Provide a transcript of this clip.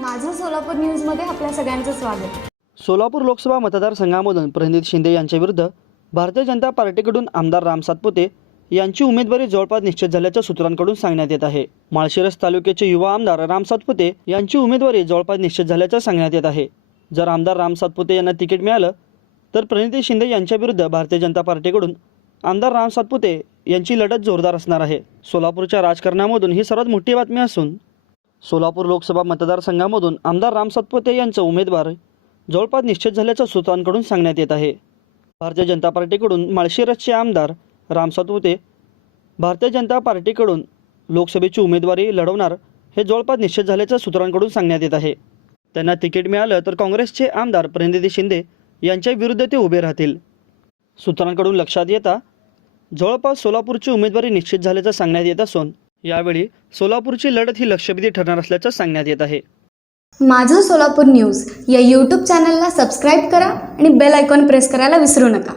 सोलापूर न्यूजमध्ये आपल्या सगळ्यांचं स्वागत. सोलापूर लोकसभा मतदारसंघामधून प्रणित शिंदे यांच्याविरुद्ध भारतीय जनता पार्टीकडून आमदार राम सातपुते यांची उमेदवारी जवळपास निश्चित झाल्याच्या सूत्रांकडून सांगण्यात येत आहे. माळशिरस तालुक्याचे युवा आमदार राम सातपुते यांची उमेदवारी जवळपास निश्चित झाल्याचं सांगण्यात येत आहे. जर आमदार राम सातपुते यांना तिकीट मिळालं तर प्रणिती शिंदे यांच्याविरुद्ध भारतीय जनता पार्टीकडून आमदार राम सातपुते यांची लढत जोरदार असणार आहे. सोलापूरच्या राजकारणामधून ही सर्वात मोठी बातमी असून सोलापूर लोकसभा मतदारसंघामधून आमदार राम सातपुते यांचा उमेदवार जवळपास निश्चित झाल्याचं सूत्रांकडून सांगण्यात येत आहे. भारतीय जनता पार्टीकडून माळशिरसचे आमदार राम सातपुते भारतीय जनता पार्टीकडून लोकसभेची उमेदवारी लढवणार हे जवळपास निश्चित झाल्याचं सूत्रांकडून सांगण्यात येत आहे. त्यांना तिकीट मिळालं तर काँग्रेसचे आमदार प्रणिती शिंदे यांच्या विरुद्ध ते उभे राहतील. सूत्रांकडून लक्षात येता जवळपास सोलापूरची उमेदवारी निश्चित झाल्याचं सांगण्यात येत असून यावेळी सोलापूरची लढत ही लक्षवेधी ठरणार असल्याचं सांगण्यात येत आहे. माझं सोलापूर न्यूज या यूट्यूब चॅनलला सबस्क्राईब करा आणि बेल आयकॉन प्रेस करायला विसरू नका.